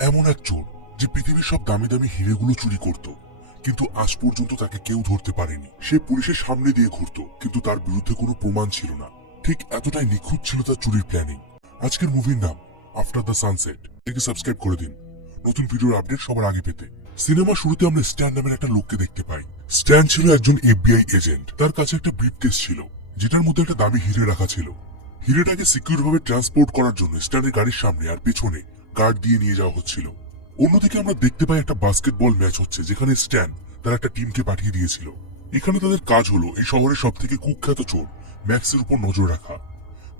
এমন এক চোর যে পৃথিবীর সব দামি দামি হিরেগুলো চুরি করত। কিন্তু আজ পর্যন্ত তাকে কেউ ধরতে পারেনি। সে পুলিশের সামনে দিয়ে ঘুরত, কিন্তু তার বিরুদ্ধে কোনো প্রমাণ ছিল না। ঠিক এতটাই নিখুঁত ছিল তার চুরির প্ল্যানিং আজকের মুভির নাম আফটার দ্য সানসেট একে সাবস্ক্রাইব করে দিন। নতুন ভিডিওর আপডেট সবার আগে পেতে। সিনেমা শুরুতে আমরা স্ট্যান নামের একটা লোককে দেখতে পাই। স্ট্যান ছিল একজন এফবিআই এজেন্ট তার কাছে একটা ব্রিফকেস ছিল, যেটার মধ্যে একটা দামি হিরে রাখা ছিল। হিরেটাকে সিকিউর ভাবে ট্রান্সপোর্ট করার জন্য স্ট্যানের গাড়ির সামনে আর পেছনে গার্ড দিয়ে নিয়ে যাওয়া হচ্ছিল। অন্যদিকে আমরা দেখতে পাই একটা বাস্কেটবল ম্যাচ হচ্ছে, যেখানে স্ট্যান তার একটা টিমকে পাঠিয়ে দিয়েছিল। এখানে তাদের কাজ হলো, এই শহরের সব থেকে কুখ্যাত চোর ম্যাক্সের উপর নজর রাখা।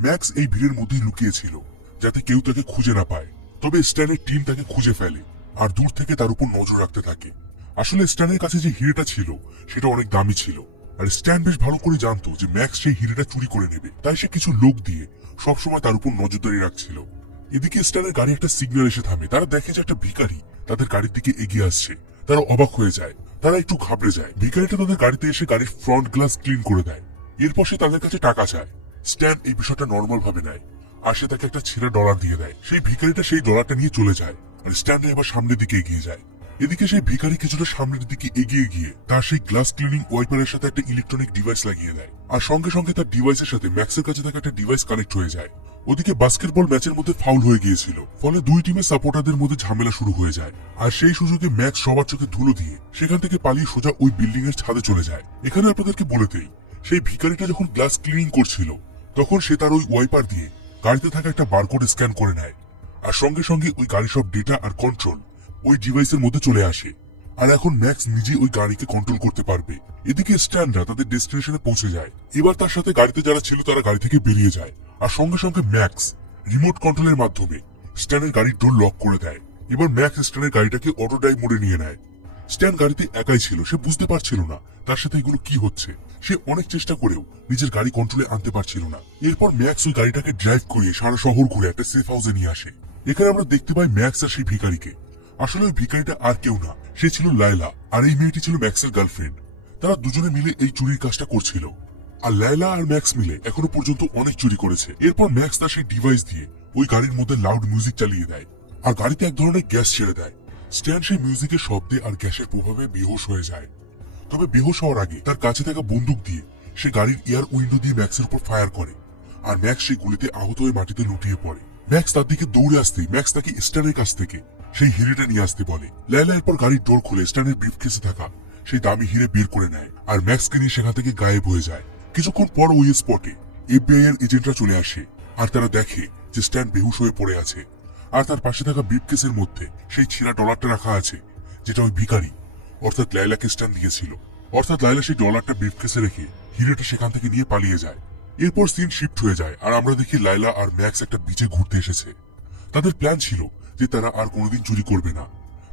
ম্যাক্স এই ভিড়ের মধ্যেই লুকিয়েছিল, যাতে কেউ তাকে খুঁজে না পায়। তবে স্ট্যানের টিম তাকে খুঁজে ফেলে, আর দূর থেকে তার উপর নজর রাখতে থাকে। আসলে স্ট্যানের কাছে যে হিরেটা ছিল, সেটা অনেক দামি ছিল। আর স্ট্যান বেশ ভালো করে জানতো যে ম্যাক্স সেই হিরেটা চুরি করে নেবে। তাই সে কিছু লোক দিয়ে সবসময় তার উপর নজরদারি রাখছিল। এদিকে স্ট্যানের গাড়ি একটা সিগন্যাল এসে থামে। তারা দেখে যে একটা ভিখারি তাদের গাড়ির দিকে এগিয়ে আসছে। তারা অবাক হয়ে যায়। তারা একটু ঘাবড়ে যায়। ভিখারিটা তাদের গাড়িতে এসে গাড়ির ফ্রন্ট গ্লাস ক্লিন করে দেয়। এরপর সে তাদের কাছে টাকা চায়। স্ট্যান এই বিষয়টা নর্মাল ভাবে নেয়। আর সে তাকে একটা ছেঁড়া ডলার দিয়ে দেয়। সেই ভিখারিটা সেই ডলারটা নিয়ে চলে যায়। আর স্ট্যান্ড এবার সামনের দিকে এগিয়ে যায়। এদিকে সেই ভিখারি কিছুটা সামনের দিকে এগিয়ে গিয়ে তার সেই গ্লাস ক্লিনিং ওয়াইপারের সাথে একটা ইলেকট্রনিক ডিভাইস লাগিয়ে দেয়। আর সঙ্গে সঙ্গে তার ডিভাইসের সাথে ম্যাক্সের কাছে থাকা একটা ডিভাইস কানেক্ট হয়ে যায়। ওদিকে বাস্কেটবল ম্যাচের মধ্যে ফাউল হয়ে গিয়েছিল। ফলে দুই টিমের সাপোর্টারদের মধ্যে ঝামেলা শুরু হয়ে যায়। আর সেই সুযোগে ম্যাক্স সবার চোখে ধুলো দিয়ে সেখান থেকে পালিয়ে সোজা ওই বিল্ডিং এর ছাদে চলে যায়। এখানে আপনাদেরকে বলে দেই, সেই ভিখারিটা যখন গ্লাস ক্লিনিং করছিল, তখন সে তার ওই ওয়াইপার দিয়ে গাড়িতে থাকা একটা বারকোড স্ক্যান করে নেয়। আর সঙ্গে সঙ্গে ওই গাড়ি সব ডেটা আর কন্ট্রোল ওই ডিভাইসের মধ্যে চলে আসে। আর এখন ম্যাক্স নিজে ওই গাড়িকে কন্ট্রোল করতে পারবে। এদিকে স্ট্যান্ডরা তাদের ডেস্টিনেশনে পৌঁছে যায়। এবার তার সাথে গাড়িতে যারা ছিল তারা গাড়ি থেকে বেরিয়ে যায়। আর সঙ্গে সঙ্গে ম্যাক্স রিমোট কন্ট্রোলের মাধ্যমে স্ট্যানের গাড়ির ডোর লক করে দেয়। এবার ম্যাক্স স্ট্যানের গাড়িটাকে অটো ড্রাইভ মোডে নিয়ে নেয়। স্ট্যান গাড়িতে একাই ছিল, সে বুঝতে পারছিল না তার সাথে এগুলো কি হচ্ছে। সে অনেক চেষ্টা করেও নিজের গাড়ি কন্ট্রোলে আনতে পারছিল না। এরপর ম্যাক্স ওই গাড়িটাকে ড্রাইভ করিয়ে সারা শহর ঘুরে একটা সেফ হাউসে নিয়ে আসে। এখানে আমরা দেখতে পাই ম্যাক্স আর সেই ভিখারিকে। আসলে ওই ভিখারিটা আর কেউ না, সে ছিল লায়লা আর এই মেয়েটি ছিল ম্যাক্সের গার্লফ্রেন্ড তারা দুজনে মিলে এই চুরির কাজটা করছিল। আর লায়লা আর ম্যাক্স মিলে এখনও পর্যন্ত অনেক চুরি করেছে। এরপর ম্যাক্স তার সেই ডিভাইস দিয়ে ওই গাড়ির মধ্যে লাউড মিউজিক চালিয়ে দেয় আর গাড়িতে এক ধরনের গ্যাস ছেড়ে দেয়। স্ট্যান সেই মিউজিকের শব্দে আর গ্যাসের প্রভাবে বেহোশ হয়ে যায়। তবে বেহোশ হওয়ার আগে তার কাছে থাকা বন্দুক দিয়ে সে গাড়ির এয়ার উইন্ডো দিয়ে ম্যাক্সের উপর ফায়ার করে আর ম্যাক্স সেই গুলিতে আহত হয়ে মাটিতে লুটিয়ে পড়ে। ম্যাক্স তার দিকে দৌড়ে আসতেই ম্যাক্স তাকে স্ট্যানের কাছ থেকে সেই হিরেটা নিয়ে আসতে বলে। লাইলা এরপর গাড়ির ডোর খুলে স্ট্যানের ব্রিফকেসে থাকা সেই দামি হিরে বের করে নেয় আর ম্যাক্সকে নিয়ে সেখান থেকে গায়েব হয়ে যায়। কিছুক্ষণ পর ওই স্পটে এফবিআই এর এজেন্টরা চলে আসে, আর তারা দেখে যে স্ট্যান বেহুশ হয়ে পড়ে আছে। আর তার পাশে থাকা ব্রিফকেসের মধ্যে সেই ছিঁড়া ডলারটা রাখা আছে, যেটা ওই ভিখারি। অর্থাৎ লাইলাকে স্ট্যান দিয়েছিল। অর্থাৎ লাইলা সেই ডলারটা ব্রিফকেসে রেখে হিরেটা সেখান থেকে নিয়ে পালিয়ে যায়। এরপর সিন শিফট হয়ে যায়, আর আমরা দেখি লাইলা আর ম্যাক্স একটা বিচে ঘুরতে এসেছে। তাদের প্ল্যান ছিল যে তারা আর কোনোদিন চুরি করবে না।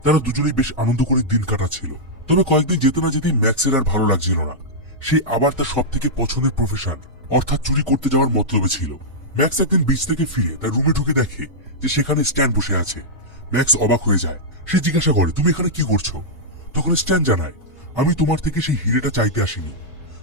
তারা দুজনেই বেশ আনন্দ করে দিন কাটাচ্ছিল। তবে কয়েকদিন যেতে না যেতেই ম্যাক্সের আর ভালো লাগছিল না। সে আবার তার সব থেকে পছন্দের প্রফেশন অর্থাৎ চুরি করতে যাওয়ার মতলবে ছিল। ম্যাক্স একদিন বিচ থেকে ফিরে তার রুমে ঢুকে দেখে যে সেখানে স্ট্যান্ড বসে আছে। ম্যাক্স অবাক হয়ে যায়। সে জিজ্ঞাসা করে, তুমি এখানে কি করছ? তখন স্ট্যান্ড জানায়, আমি তোমার থেকে সেই হিরেটা চাইতে আসিনি।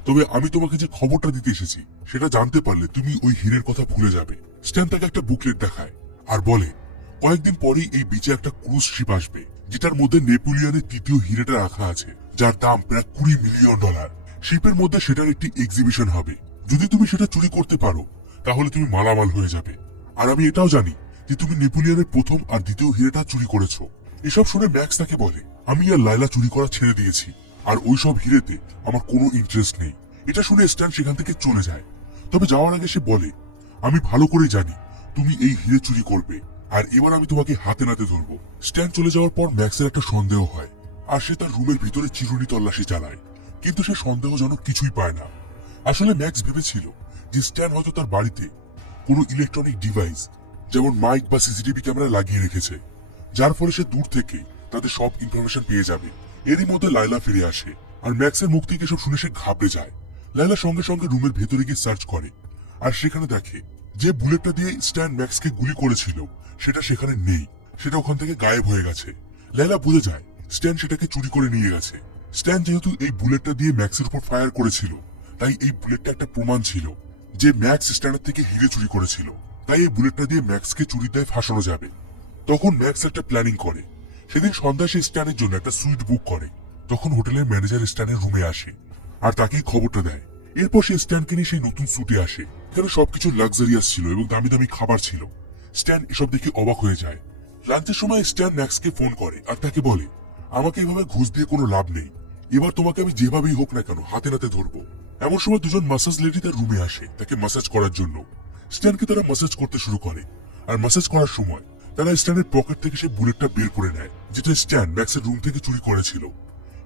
তবে আমি তোমাকে যে খবরটা দিতে এসেছি, সেটা জানতে পারলে তুমি ওই হীরের কথা ভুলে যাবে। স্ট্যান তাকে একটা বুকলেট দেখায় আর বলে, কয়েকদিন পরেই এই বিচে একটা ক্রুজ শিপ আসবে, যেটার মধ্যে নেপোলিয়নের তৃতীয় হিরেটা রাখা আছে, যার দাম প্রায় কুড়ি মিলিয়ন ডলার। শিপের মধ্যে সেটার একটি এক্সিবিশন হবে। যদি তুমি সেটা চুরি করতে পারো, তাহলে তুমি মালামাল হয়ে যাবে। আর আমি এটাও জানি যে তুমি নেপোলিয়ানের প্রথম আর দ্বিতীয় হিরেটা চুরি করেছ। এসব শুনে ম্যাক্স তাকে বলে, আমি আর লাইলা চুরি করা ছেড়ে দিয়েছি। আর ওইসব হিরেতে আমার কোনো ইন্টারেস্ট নেই। এটা শুনে স্ট্যান সেখান থেকে চলে যায়। তবে যাওয়ার আগে সে বলে, আমি ভালো করে জানি তুমি এই হিরে চুরি করবে। আর এবার আমি তোমাকে হাতে নাতে ধরবো। স্ট্যান চলে যাওয়ার পর ম্যাক্সের একটা সন্দেহ হয়। আর সে তার রুমের ভিতরে চিরুনি তল্লাশি চালায়। কিন্তু সে সন্দেহজনক কিছুই পায় না। আসলে ম্যাক্স ভেবেছিল যে স্ট্যান হয়তো তার বাড়িতে কোনো ইলেকট্রনিক ডিভাইস, যেমন মাইক বা সিসিটিভি ক্যামেরা লাগিয়ে রেখেছে, যার ফলে সে দূর থেকে তাদের সব ইনফরমেশন পেয়ে যাবে। এরই মধ্যে লাইলা ফিরে আসে আর ম্যাক্সের মুখ থেকে সব শুনে সে ঘাবড়ে যায়। লাইলা সঙ্গে সঙ্গে রুমের ভেতরে গিয়ে সার্চ করে আর সেখানে দেখে যে বুলেটটা দিয়ে স্ট্যান ম্যাক্সকে গুলি করেছিল, সেটা সেখানে নেই, সেটা ওখান থেকে গায়েব হয়ে গেছে। লাইলা বুঝে যায় স্ট্যান সেটাকে চুরি করে নিয়ে গেছে। স্ট্যান যেহেতু এই বুলেটটা দিয়ে ম্যাক্সের উপর ফায়ার করেছিল, তাই এই বুলেটটা একটা প্রমাণ ছিল যে ম্যাক্স স্ট্যানের থেকে হিরে চুরি করেছিল। তাই এই বুলেটটা দিয়ে ম্যাক্সকে চুরির দায় ফাঁসানো যাবে। তখন ম্যাক্স একটা প্ল্যানিং করে। সেদিন সন্ধ্যা সে স্ট্যানের জন্য একটা সুইট বুক করে। তখন হোটেলের ম্যানেজার স্ট্যানের রুমে আসে আর তাকেই খবরটা দেয়। এরপর সে স্ট্যানকে নিয়ে সেই নতুন স্যুটে আসে এখানে সবকিছু লাক্সারিয়াস ছিল এবং দামি দামি খাবার ছিল। স্ট্যান এসব দেখে অবাক হয়ে যায়। লাঞ্চের সময় স্ট্যান ম্যাক্সকে ফোন করে আর তাকে বলে, আমাকে এভাবে ঘুষ দিয়ে কোনো লাভ নেই। এবার তোমাকে আমি যেভাবেই হোক না কেন হাতে নাতে ধরবো। এমন সময় দুজন মাসাজ লেডি তার রুমে আসে, তাকে মাসাজ করার জন্য। স্ট্যানকে তারা মাসাজ করতে শুরু করে। আর মাসাজ করার সময় তারা স্ট্যানের পকেট থেকে সেই বুলেটটা বের করে নেয়, যেটা স্ট্যান ম্যাক্সের রুম থেকে চুরি করেছিল।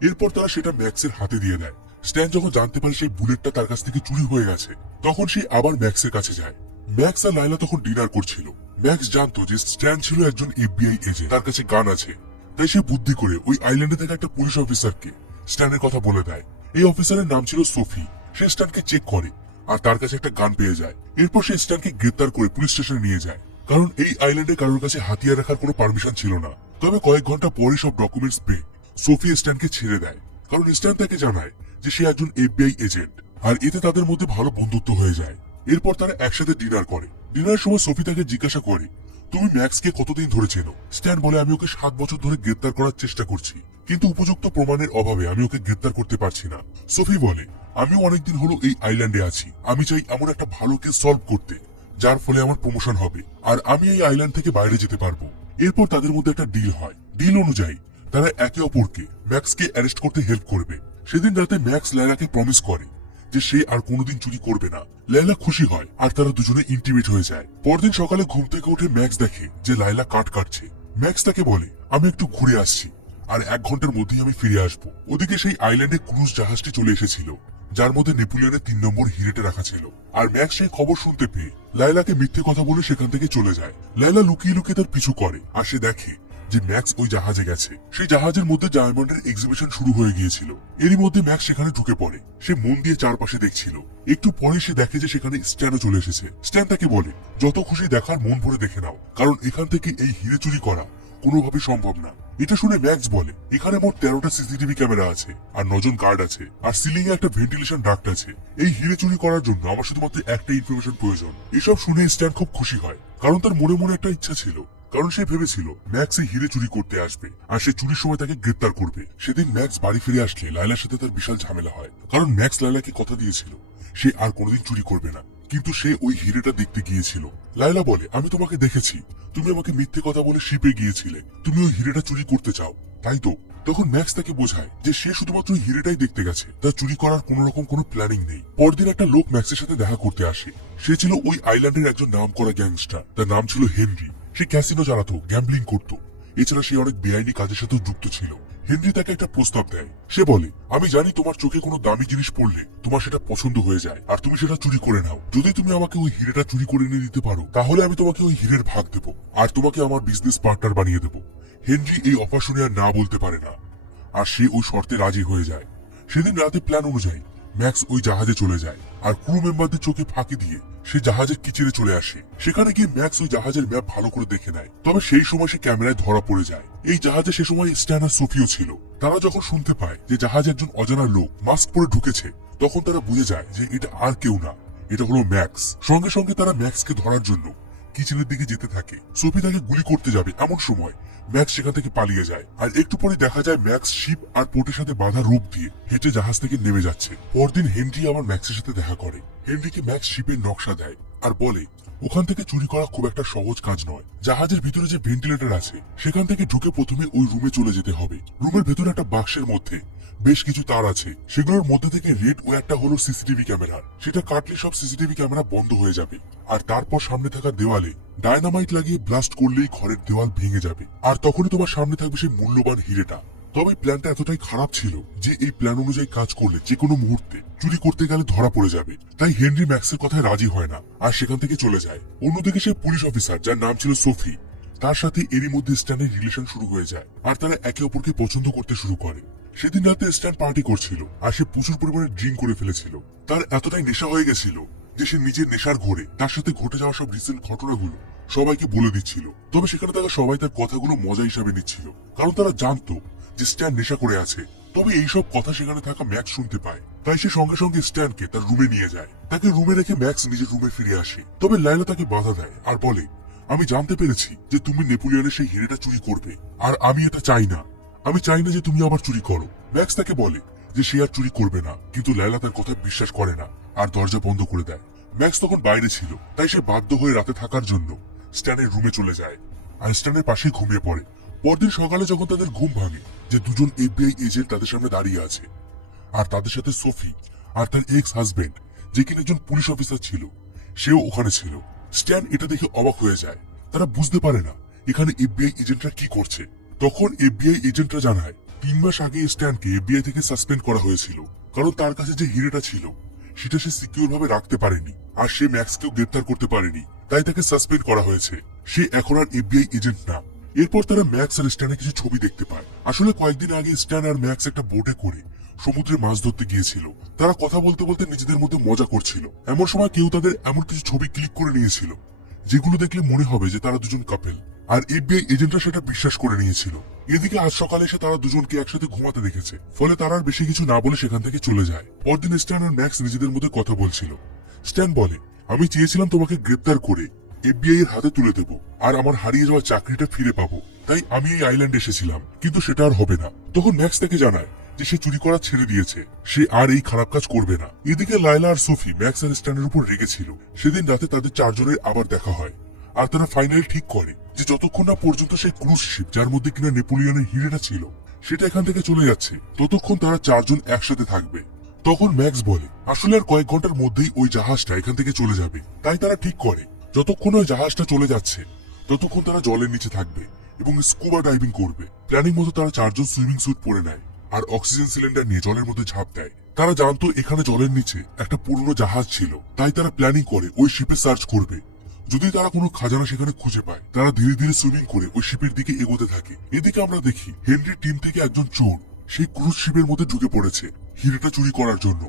এরপর তারা সেটা ম্যাক্সের হাতে দিয়ে দেয় স্ট্যান যখন জানতে পারে সেই বুলেটটা তার কাছ থেকে চুরি হয়ে গেছে, তখন সে আবার ম্যাক্সের কাছে যায়। ম্যাক্স আর লাইলা তখন ডিনার করছিল। ম্যাক্স জানতো যে স্ট্যান ছিল একজন এফবিআই এজেন্ট তার কাছে গান আছে। তাই সে বুদ্ধি করে ওই আইল্যান্ডে থেকে একটা পুলিশ অফিসারকে স্ট্যানের কথা বলে দেয়। এই অফিসারের নাম ছিল সোফি। সে স্ট্যানকে চেক করে আর তার কাছে একটা গান পেয়ে যায়। এরপর সে স্ট্যানকে গ্রেপ্তার করে পুলিশ স্টেশনে নিয়ে যায়। কারণ এই আইল্যান্ডে কারোর কাছে হাতিয়ার রাখার কোনো পারমিশন ছিল না। তবে কয়েক ঘণ্টা পরে সব ডকুমেন্টস পেয়ে সোফি স্ট্যানকে ছেড়ে দেয়। কারণ স্ট্যান তাকে জানায় যে সে একজন এফবিআই এজেন্ট আর এতে তাদের মধ্যে ভালো বন্ধুত্ব হয়ে যায়। এরপর তারা একসাথে ডিনার করে। ডিনার সময় সোফি তাকে জিজ্ঞাসা করে, তুমি ম্যাক্সকে কতদিন ধরে চেনো? স্ট্যান বলে, আমি ওকে সাত বছর ধরে গ্রেপ্তার করার চেষ্টা করছি। কিন্তু উপযুক্ত প্রমাণের অভাবে আমি ওকে গ্রেপ্তার করতে পারছি না। সোফি বলে, আমিও অনেকদিন হলো এই আইল্যান্ডে আছি। আমি চাই এমন একটা ভালো কেস সলভ করতে, যার ফলে আমার প্রমোশন হবে। আর আমি এই আইল্যান্ড থেকে বাইরে যেতে পারব। এরপর তাদের মধ্যে একটা ডিল হয়। ডিল অনুযায়ী, তারা একে অপরকে, ম্যাক্সকে অ্যারেস্ট করতে হেল্প করবে। সেদিন রাতে ম্যাক্স লায়লাকে প্রমিস করে যে সে আর কোনোদিন চুরি করবে না। লাইলা খুশি হয়, আর তারা দুজনে ইন্টিমেট হয়ে যায়। পরদিন সকালে ঘুম থেকে উঠে ম্যাক্স দেখে যে লাইলা কাট কাটছে। ম্যাক্স তাকে বলে, আমি একটু ঘুরে আসছি। আর এক ঘণ্টার মধ্যেই আমি ফিরে আসব। ওদিকে সেই আইল্যান্ডে ক্রুজ জাহাজটি চলে এসেছিল, যার মধ্যে নেপুলিয়নের তিন নম্বর হিরেটে রাখা ছিল। আর ম্যাক্স সেই খবর শুনতে পেয়ে লাইলাকে মিথ্যে কথা বলে সেখান থেকে চলে যায়। লাইলা লুকিয়ে লুকিয়ে তার পিছু করে আর সে দেখে যে ম্যাক্স ওই জাহাজে গেছে। সেই জাহাজের মধ্যে ডায়মন্ডের এক্সিবিশন শুরু হয়ে গিয়েছিল। এরই মধ্যে ম্যাক্স সেখানে ঢুকে পড়ে। সে মন দিয়ে চারপাশে দেখছিল। একটু পরে সে দেখে যে সেখানে স্ট্যানও চলে এসেছে। স্ট্যান তাকে বলে, যত খুশি দেখার মন ভরে দেখে নাও। কারণ এখান থেকে এই হিরে চুরি করা কোনোভাবে সম্ভব না। এটা শুনে ম্যাক্স বলে, এখানে মোট তেরোটা সিসিটিভি ক্যামেরা আছে, আর নজন গার্ড আছে, আর সিলিং এ একটা ভেন্টিলেশন ডাক্ট আছে। এই হিরে চুরি করার জন্য আমার শুধুমাত্র একটা ইনফরমেশন প্রয়োজন। এসব শুনে স্ট্যান খুব খুশি হয়, কারণ তার মনে মনে একটা ইচ্ছা ছিল। কারণ সে ভেবেছিল, ম্যাক্স এই হিরে চুরি করতে আসবে, আর সে চুরির সময় তাকে গ্রেপ্তার করবে। সেদিন ম্যাক্স বাড়ি ফিরে আসলে লাইলার সাথে তার বিশাল ঝামেলা হয়, কারণ ম্যাক্স লাইলাকে কথা দিয়েছিল, সে আর কোনোদিন চুরি করবে না। কিন্তু সে ওই হিরেটা দেখতে গিয়েছিল। লাইলা বলে, আমি তোমাকে দেখেছি। তুমি আমাকে মিথ্যে কথা বলে শিপে গিয়েছিলে। তুমি ওই হিরেটা চুরি করতে চাও। তাই তো? তখন ম্যাক্স তাকে বোঝায় যে সে শুধুমাত্র হিরেটাই দেখতে গেছে। তার চুরি করার কোন রকম কোনো প্ল্যানিং নেই। পরদিন একটা লোক ম্যাক্সের সাথে দেখা করতে আসে। সে ছিল ওই আইল্যান্ডের একজন নাম করা গ্যাংস্টার। তার নাম ছিল হেনরি। সে ক্যাসিনো চালাতো, গ্যাম্বলিং করত। এছাড়া সে অনেক বেআইনি কাজের সাথেও যুক্ত ছিল। হেনরি তাকে একটা প্রস্তাব দেয়। সে বলে, আমি জানি তোমার চোখে কোনো দামি জিনিস পড়লে তোমার সেটা পছন্দ হয়ে যায়, আর তুমি সেটা চুরি করে নাও। যদি তুমি আমাকে ওই হিরেটা চুরি করে নিয়ে দিতে পারো, তাহলে আমি তোমাকে ওই হিরের ভাগ দেবো, আর তোমাকে আমার বিজনেস পার্টনার বানিয়ে দেবো। হেনরি এই অফার শুনে আর না বলতে পারে না, আর সে ওই শর্তে রাজি হয়ে যায়। সেদিন রাতে প্ল্যান অনুযায়ী ম্যাক্স ওই জাহাজে চলে যায়, আর ক্রু মেম্বারদের চোখে ফাঁকি দিয়ে সে জাহাজের কিচিরে চলে আসে। সেখানে গিয়ে ম্যাক্স ওই জাহাজের ম্যাপ ভালো করে দেখে নেয়। তবে সেই সময় সে ক্যামেরায় ধরা পড়ে যায়। এই জাহাজে সে সময় স্ট্যান আর সোফিও ছিল। তারা যখন শুনতে পায় যে জাহাজে একজন অজানা লোক মাস্ক পরে ঢুকেছে, তখন তারা বুঝে যায় যে এটা আর কেউ না। এটা হলো ম্যাক্স। সঙ্গে সঙ্গে তারা ম্যাক্সকে ধরার জন্য কিচেনের দিকে যেতে থাকে। সোফি তাকে গুলি করতে যাবে এমন সময়। ম্যাক্স সেখান থেকে পালিয়ে যায়। আর একটু পরে দেখা যায় ম্যাক্স শিপ আর পোর্টের সাথে বাধা রূপ দিয়ে হেঁটে জাহাজ থেকে নেমে যাচ্ছে। পরদিন হেনরি আবার ম্যাক্সের সাথে দেখা করে। হেনরিকে ম্যাক্স শিপের নকশা দেয় আর বলে, ওখান থেকে চুরি করা খুব একটা সহজ কাজ নয়। জাহাজের ভিতরে যে ভেন্টিলেটর আছে, সেখান থেকে ঢুকে প্রথমে ওই রুমে চলে যেতে হবে। রুমের ভেতরে একটা বাক্সের মধ্যে বেশ কিছু তার আছে। সেগুলোর মধ্যে থেকে রেড ওয়্যারটা হলো সিসিটিভি ক্যামেরা সেটা কাটলে সব সিসিটিভি ক্যামেরা বন্ধ হয়ে যাবে। আর তারপর সামনে থাকা দেওয়ালে ডায়নামাইট লাগিয়ে ব্লাস্ট করলেই ঘরের দেওয়াল ভেঙে যাবে। আর তখনই তোমার সামনে থাকবে সেই মূল্যবান হিরেটা। তবে প্ল্যানটা এতটাই খারাপ ছিল যে এই প্ল্যান অনুযায়ী কাজ করলে যে কোনো মুহূর্তে চুরি করতে গেলে ধরা পড়ে যাবে। তাই হেনরি ম্যাক্সের কথায় রাজি হয় না আর সেখান থেকে চলে যায়। অন্যদিকে সে পুলিশ অফিসার, যার নাম ছিল সোফি, তার সাথে এরই মধ্যে স্ট্যানের রিলেশন শুরু হয়ে যায়। আর তারা একে অপরকে পছন্দ করতে শুরু করে। সেদিন রাতে স্ট্যান পার্টি করছিল, আর সে প্রচুর পরিমাণে ড্রিঙ্ক করে ফেলেছিল। তার এতটাই নেশা হয়ে গেছিল যে সে নিজের নেশার ঘোরে। তার সাথে ঘটে যাওয়া সব রিসেন্ট ঘটনাগুলো সবাইকে বলে দিচ্ছিল। তবে সেখানে থাকা সবাই তার কথাগুলো মজা হিসাবে নিচ্ছিল, কারণ তারা জানতো যে স্ট্যান নেশা করে আছে। তবে এইসব কথা সেখানে থাকা ম্যাক্স শুনতে পায়। তাই সে সঙ্গে সঙ্গে স্ট্যানকে তার রুমে নিয়ে যায়। তাকে রুমে রেখে ম্যাক্স নিজের রুমে ফিরে আসে। তবে লাইলা তাকে বাধা দেয় আর বলে, আমি জানতে পেরেছি যে তুমি নেপোলিয়নের সেই হিরেটা চুরি করবে, আর আমি এটা চাই না। আমি চাই না যে তুমি আবার চুরি করো। ম্যাক্স তাকে বলে যে সে আর চুরি করবে না, কিন্তু লায়লা তার কথা বিশ্বাস করে না আর দরজা বন্ধ করে দেয়। ম্যাক্স তখন বাইরে ছিল, তাই সে বাধ্য হয়ে রাতে থাকার জন্য স্ট্যানের রুমে চলে যায়। আর স্ট্যানের পাশে ঘুমিয়ে পড়ে। পরদিন সকালে যখন তাদের ঘুম ভাঙে, যে দুজন এফবিআই এজেন্ট তাদের সামনে দাঁড়িয়ে আছে। আর তাদের সাথে সোফি আর তার এক্স হাজবেন্ড যে কিনা একজন পুলিশ অফিসার ছিল, সেও ওখানে ছিল। স্ট্যান এটা দেখে অবাক হয়ে যায়। তারা বুঝতে পারে না, এখানে এফবিআই এজেন্টরা কি করছে। তখন এফবিআই এজেন্টরা জানায়, তিন মাস আগে স্ট্যানকে এফবিআই থেকে সাসপেন্ড করা হয়েছিল, কারণ তার কাছে যে হিরেটা ছিল, সেটা সে সিকিউর ভাবে রাখতে পারেনি, আর সে ম্যাক্সকেও গ্রেপ্তার করতে পারেনি, তাই তাকে সাসপেন্ড করা হয়েছে। সে এখন আর এফবিআই এজেন্ট না। এরপর তারা ম্যাক্স আর স্ট্যানের কিছু ছবি দেখতে পায়। আসলে কয়েকদিন আগে স্ট্যান আর ম্যাক্স একটা বোটে করে সমুদ্রে মাছ ধরতে গিয়েছিল। তারা কথা বলতে বলতে নিজেদের মধ্যে মজা করছিল। এমন সময় কেউ তাদের এমন কিছু ছবি ক্লিক করে নিয়েছিল, যেগুলো দেখলে মনে হবে যে তারা দুজন কাপেল। আর এফবিআই এজেন্টরা সেটা বিশ্বাস করে নিয়েছিল। এদিকে আজ সকালে এসে তারা দুজনকে একসাথে ঘুমাতে দেখেছে। ফলে তারা আর বেশি কিছু না বলে সেখান থেকে চলে যায়। পরদিন স্ট্যান আর ম্যাক্স নিজেদের মধ্যে কথা বলছিল। স্ট্যান বলে, আমি চেয়েছিলাম তোমাকে গ্রেপ্তার করে এফবিআই এর হাতে তুলে দেব আর আমার হারিয়ে যাওয়া চাকরিটা ফিরে পাবো। তাই আমি এই আইল্যান্ডে এসেছিলাম, কিন্তু সেটা আর হবে না। তখন ম্যাক্স তাকে জানায় যে সে চুরি করা ছেড়ে দিয়েছে। সে আর এই খারাপ কাজ করবে না। এদিকে লায়লা আর সোফি ম্যাক্স আর স্ট্যানের উপর রেগেছিল। সেদিন রাতে তাদের চারজনের আবার দেখা হয়। আর তারা ফাইনালি ঠিক করে। যে যতক্ষণ না পর্যন্ত সেই ক্রুজ শিপ যার মধ্যে কিনা নেপোলিয়নের হিরেটা ছিল, সেটা এখান থেকে চলে যাচ্ছে, ততক্ষণ তারা চারজন একসাথে থাকবে। তখন ম্যাক্স বলে, আসলে আর কয়েক ঘণ্টার মধ্যেই ওই জাহাজটা এখান থেকে চলে যাবে। তাই তারা ঠিক করে, যতক্ষণ ওই জাহাজটা চলে যাচ্ছে, ততক্ষণ তারা জলের নিচে থাকবে এবং স্কুবা ডাইভিং করবে। প্ল্যানিং মতো তারা চারজন সুইমিং স্যুট পরে নেয়, আর অক্সিজেন সিলিন্ডার নিয়ে জলের মধ্যে ঝাঁপ দেয়। তারা জানতো এখানে জলের নিচে একটা পুরনো জাহাজ ছিল, তাই তারা প্ল্যানিং করে ওই শিপে সার্চ করবে। যদি তারা কোনো খাজানা সেখানে খুঁজে পায়, তারা ধীরে ধীরে সুইমিং করে ওই শিপের দিকে এগোতে থাকে। এদিকে আমরা দেখি হেনরির টিম থেকে একজন চোর সেই ক্রুজ শিপের মধ্যে ঢুকে পড়েছে হিরেটা চুরি করার জন্য।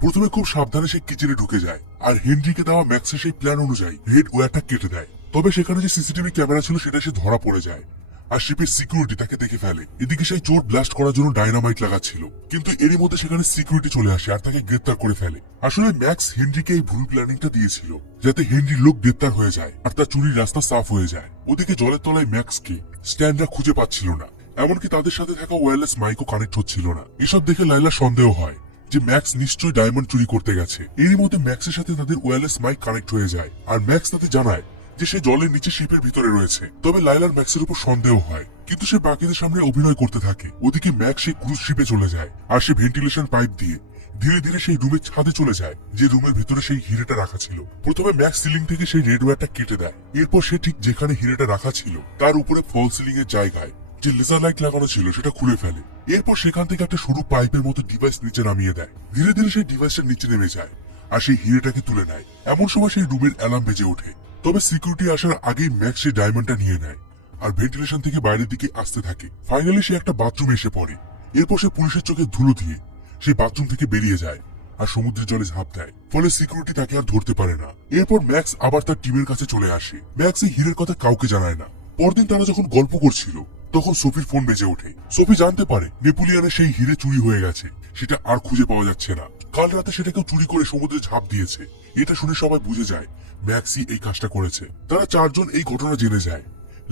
প্রথমে খুব সাবধানে সে কিচেনে ঢুকে যায়, আর হেনরিকে দেওয়া ম্যাক্সের সেই প্ল্যান অনুযায়ী হেড ওয়ারটা কেটে দেয়। তবে সেখানে যে সিসিটিভি ক্যামেরা ছিল সেটা সে ধরা পড়ে যায়। আর শিপের সিকিউরিটি তাকে দেখে ফেলে। এদিকে সেই চোর ব্লাস্ট করার জন্য ডাইনামাইট লাগাচ্ছিল। কিন্তু এরই মধ্যে সেখানে সিকিউরিটি চলে আসে আর তাকে গ্রেপ্তার করে ফেলে। আসলে ম্যাক্স হেনরিকে এই ভুল প্ল্যানিংটা দিয়েছিল, যাতে হেনরি লোক গ্রেপ্তার হয়ে যায় আর তার চুরির রাস্তা সাফ হয়ে যায়। ওদিকে জলের তলায় ম্যাক্সকে স্ট্যান্ডরা খুঁজে পাচ্ছিল না। এমনকি তাদের সাথে থাকা ওয়্যারলেস মাইকও কানেক্ট হচ্ছিল না। এসব দেখে লাইলা সন্দেহ হয় যে ম্যাক্স নিশ্চয়ই ডায়মন্ড চুরি করতে গেছে। এরই মধ্যে ম্যাক্সের সাথে তাদের ওয়্যারলেস মাইক কানেক্ট হয়ে যায়। আর ম্যাক্স তাতে জানায় যে সে জলের নিচে শিপের ভিতরে রয়েছে। তবে লাইলার ম্যাক্সের উপর সন্দেহ হয়। কিন্তু সে বাকিদের সামনে অভিনয় করতে থাকে। ওদিকে ম্যাক্স সেই ক্রুজ শিপে চলে যায় আর সে ভেন্টিলেশন পাইপ দিয়ে ধীরে ধীরে সেই রুমের ছাদে চলে যায়, যে রুমের ভিতরে সেই হিরেটা রাখা ছিল। প্রথমে ম্যাক্স সিলিং থেকে সেই রেড ওয়্যারটা কেটে দেয়। এরপর সে ঠিক যেখানে হিরেটা রাখা ছিল, তার উপরে ফল সিলিং এর জায়গায় যে লেজার লাইট লাগানো ছিল, সেটা খুলে ফেলে। এরপর সেখান থেকে একটা সরু পাইপের মতো ডিভাইস নিচে নামিয়ে দেয়। ধীরে ধীরে সেই ডিভাইসটা নিচে নেমে যায় আর সেই হিরেটাকে তুলে নেয়। এমন সময় সেই রুমের অ্যালার্ম বেজে ওঠে। তবে সিকিউরিটি আসার আগেই ম্যাক্স সেই ডায়মন্ডটা নিয়ে নেয়। আর ভেন্টিলেশন থেকে বাইরের দিকে আসতে থাকে। ফাইনালি সে একটা বাথরুমে এসে পড়ে। এরপর সে পুলিশের চোখে ধুলো দিয়ে সেই বাথরুম থেকে বেরিয়ে যায় আর সমুদ্রের জলে ঝাঁপ দেয়। ফলে সিকিউরিটি তাকে আর ধরতে পারে না। এরপর ম্যাক্স আবার তার টিমের কাছে চলে আসে। ম্যাক্স এই হিরের কথা কাউকে জানায় না। পরদিন তারা যখন গল্প করছিল, তখন সোফির ফোন বেজে ওঠে। সোফি জানতে পারে, নেপোলিয়ানের সেই হিরে চুরি হয়ে গেছে। সেটা আর খুঁজে পাওয়া যাচ্ছে না। কাল রাতে সেটাকেও চুরি করে সমুদ্রে ঝাঁপ দিয়েছে। এটা শুনে সবাই বুঝে যায়, ম্যাক্সি এই কাজটা করেছে। তারা চারজন এই ঘটনা জেনে যায়।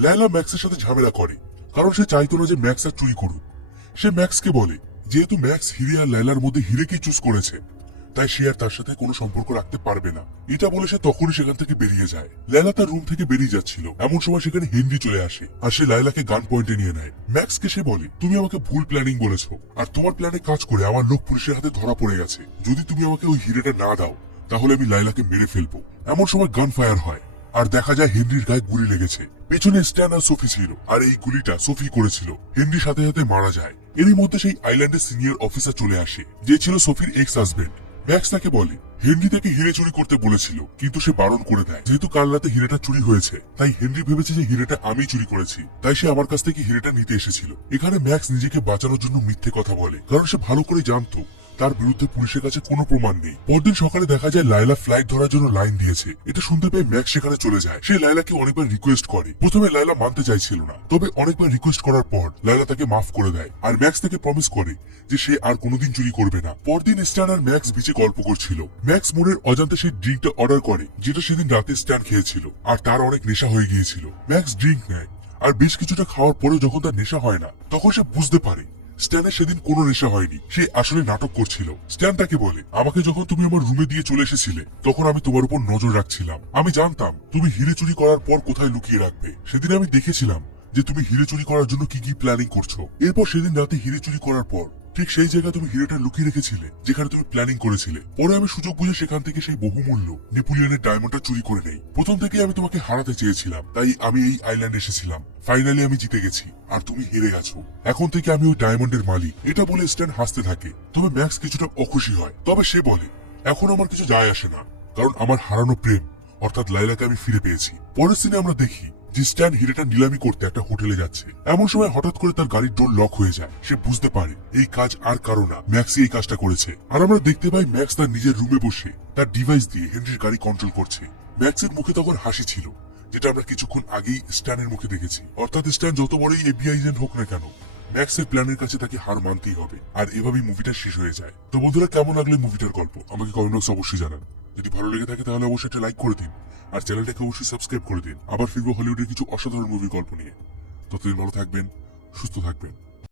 লায়লা ম্যাক্সের সাথে ঝামেলা করে, কারণ সে চাইতো না যে ম্যাক্স আর চুরি করুক। সে ম্যাক্সকে বলে, যেহেতু ম্যাক্স হিরে আর লায়লার মধ্যে হিরেকে চুজ করেছে, তাই সে আর তার সাথে কোনো সম্পর্ক রাখতে পারবে না। এটা বলে সে তখনই সেখান থেকে বেরিয়ে যায়। লায়লা তার রুম থেকে বেরিয়ে যাচ্ছিল। এমন সময় সেখানে হেনরি চলে আসে, আর সে লায়লাকে গান পয়েন্টে নিয়ে নেয়। ম্যাক্সকে সে বলে, তুমি আমাকে ভুল প্ল্যানিং বলেছ, আর তোমার প্ল্যানে কাজ করে আমার লোক পুলিশের হাতে ধরা পড়ে গেছে। যদি তুমি আমাকে ওই হিরেটা না দাও তাহলে আমি লাইলাকে মেরে ফেলব। এমন সময় গান ফায়ার হয়, আর দেখা যায় হেনরির গায়ে গুলি লেগেছে। পেছনে স্ট্যান আর সোফি ছিল, আর এই গুলিটা সোফি করেছিল। হেনরি সাথে সাথে মারা যায়। এরই মধ্যে সেই আইল্যান্ডের সিনিয়র অফিসার চলে আসে, যে ছিল সোফির এক্স হাজবেন্ড ম্যাক্স তাকে বলে, হেনরি তাকে হিরে চুরি করতে বলেছিল, কিন্তু সে বারণ করে দেয়। যেহেতু কাল রাতে হিরেটা চুরি হয়েছে, তাই হেনরি ভেবেছে যে হিরেটা আমি চুরি করেছি। তাই সে আমার কাছ থেকে হিরেটা নিতে এসেছিল। এখানে ম্যাক্স নিজেকে বাঁচানোর জন্য মিথ্যে কথা বলে, কারণ সে ভালো করে জানতো তার বিরুদ্ধে পুলিশের কাছে কোনো প্রমাণ নেই। পরদিন সকালে দেখা যায় লাইলা ফ্লাইট ধরার জন্য লাইন দিয়েছে। এটা শুনতে পেয়ে ম্যাক্স সেখানে চলে যায়। সে লাইলাকে অনেকবার রিকোয়েস্ট করে। প্রথমে লাইলা মানতে চাইছিল না। তবে অনেকবার রিকোয়েস্ট করার পর লাইলা তাকে মাফ করে দেয়। আর ম্যাক্স তাকে প্রমিস করে যে সে আর কোনোদিন চুরি করবে না। পরদিন স্ট্যান আর ম্যাক্স বিচে গল্প করছিল। ম্যাক্স মনের অজান্তে সেই ড্রিঙ্কটা অর্ডার করে, যেটা সেদিন রাতে স্ট্যান খেয়েছিল। আর তার অনেক নেশা হয়ে গিয়েছিল। ম্যাক্স ড্রিঙ্ক নেয়। আর বেশ কিছুটা খাওয়ার পরে যখন তার নেশা হয় না, তখন সে বুঝতে পারে স্ট্যানের সেদিন কোনো নেশা হয়নি, সে আসলে নাটক করছিল। স্ট্যান তাকে বলে, আমাকে যখন তুমি আমার রুমে দিয়ে চলে এসেছিলে, তখন আমি তোমার উপর নজর রাখছিলাম। আমি জানতাম তুমি হিরে চুরি করার পর কোথায় লুকিয়ে রাখবে। সেদিন আমি দেখেছিলাম যে তুমি হিরে চুরি করার জন্য কি কি প্ল্যানিং করছ। এরপর সেদিন রাতে হিরে চুরি করার পর ঠিক সেই জায়গায় তুমি হিরেটা লুকিয়ে রেখেছিলে, যেখানে তুমি প্ল্যানিং করেছিলে। পরে আমি সুযোগ বুঝে সেখান থেকে সেই বহুমূল্য নেপোলিয়নের ডায়মন্ডটা চুরি করে নেই। প্রথম থেকে আমি তোমাকে হারাতে চেয়েছিলাম, তাই আমি এই আইল্যান্ড এসেছিলাম। ফাইনালি আমি জিতে গেছি, আর তুমি হেরে গেছো এখন থেকে আমি ওই ডায়মন্ডের মালিক। এটা বলে স্ট্যান হাসতে থাকে। তবে ম্যাক্স কিছুটা অখুশি হয়। তবে সে বলে, এখন আমার কিছু যায় আসে না, কারণ আমার হারানো প্রেম, অর্থাৎ লাইলাকে আমি ফিরে পেয়েছি। পরের সিনে আমরা দেখি যে স্ট্যান হিরেটা নিলামি করতে একটা হোটেলে যাচ্ছে। এমন সময় হঠাৎ করে তার গাড়ির ডোর লক হয়ে যায়। সে বুঝতে পারে, এই কাজ আর কারও না। ম্যাক্সি এই কাজটা করেছে। আর আমরা দেখতে পাই ম্যাক্স তার নিজের রুমে বসে তার ডিভাইস দিয়ে হেনরির গাড়ি কন্ট্রোল করছে। ম্যাক্সের মুখে তখন হাসি ছিল, যেটা আমরা কিছুক্ষণ আগেই স্ট্যানের মুখে দেখেছি। অর্থাৎ স্ট্যান যত বড়ই এজেন্ট হোক না কেন ম্যাক্সের প্ল্যানের কাছে তাকে হার মানতেই হবে। আর এভাবেই মুভিটা শেষ হয়ে যায়। তো বন্ধুরা, কেমন লাগল মুভিটার গল্প? আমাকে কমেন্ট বক্সে অবশ্যই জানান। যদি ভালো লেগে থাকে, তাহলে অবশ্যই একটা লাইক করে দিন। আর চ্যানেলটাকে অবশ্যই সাবস্ক্রাইব করে দিন। আবার ফিরবো হলিউডের কিছু অসাধারণ মুভির গল্প নিয়ে। ততদিন ভালো থাকবেন, সুস্থ থাকবেন।